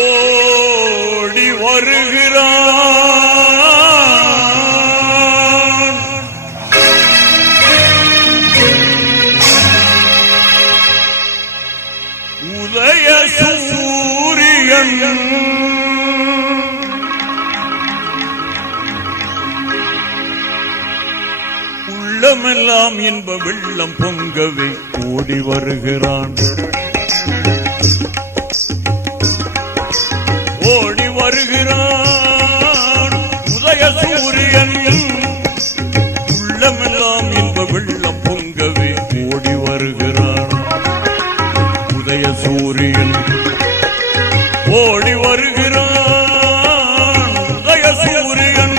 ஓடி வருகிறான் உதய சூரியன் உள்ளமெல்லாம் இன்ப வெள்ளம் பொங்கவே ஓடி வருகிறான் ஓடி வருகிறான் உதய சூரியன் உள்ளமெல்லாம் இன்ப வெள்ளம் பொங்கவே ஓடி வருகிறான் உதய சூரியன் ஓடி வருகிறான் உதய சூரியன்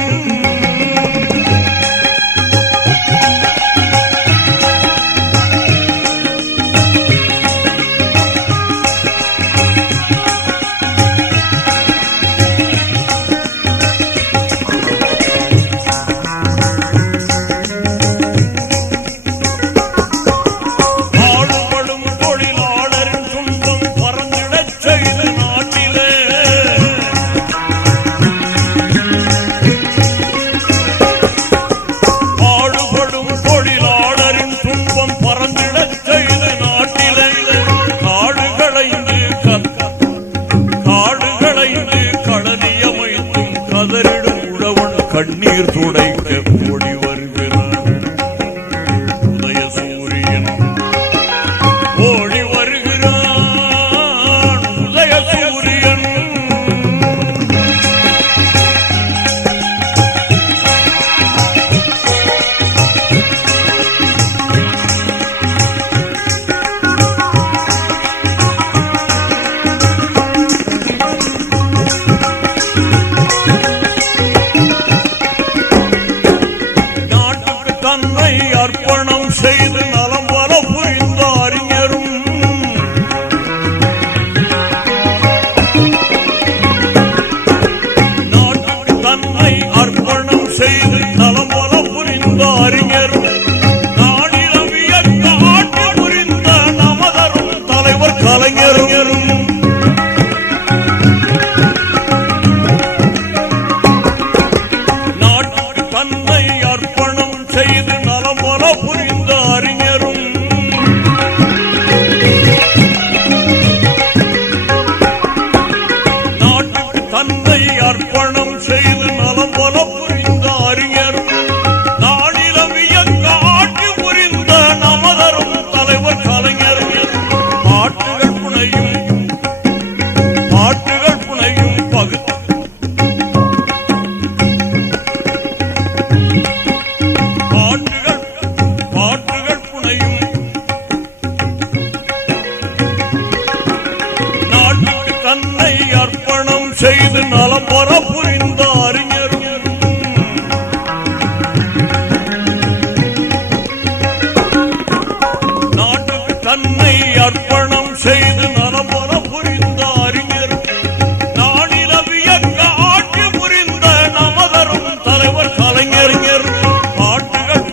கண்ணீர் துடைக்க ஓடி வருகிறான் உதய சூரியன் ஓடி வருகிறான் உதய சூரியன் தன்னை அர்ப்பணம் செய்து நலம் பல புரிந்த அறிஞரும் நாட்டுக்கு தன்னை அர்ப்பணம் செய்து நலம் பல புரிந்த அறிஞரும் நாடிலவிய காட்டி புரிந்த நமதரும் தலைவர் கலைஞரும் நாட்டுக்கு தன்னை அர்ப்பணம் செய்து நலம் பல புரிந்த அறிஞரும் நாட்டுக்கு தன்னை அர்ப்பணம் செய்து நலம் பல புரிந்த அறிஞரும் நாடிலவிய காட்டி புரிந்த நமதரும் தலைவர் கலைஞரும் பாட்டுகள் புனையும் பகுத்து தன்னை அர்ப்பணம் செய்து நலம் பெற புரிந்த அறிஞரும் நாட்டுக்கு தன்னை அர்ப்பணம் செய்து நலம் பெற புரிந்த அறிஞரும் நாடிலவிய காட்டி புரிந்த நமதரும் தலைவர் கலைஞர் பாட்டுகள்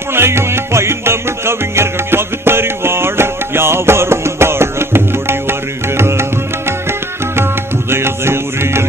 புனையும் பைந்தமிழ் கவிஞர்கள் பகுத்தறிவாளர் யாவரும் ஓடி வருகிறான் உதய சூரியன்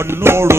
மண்ணோடு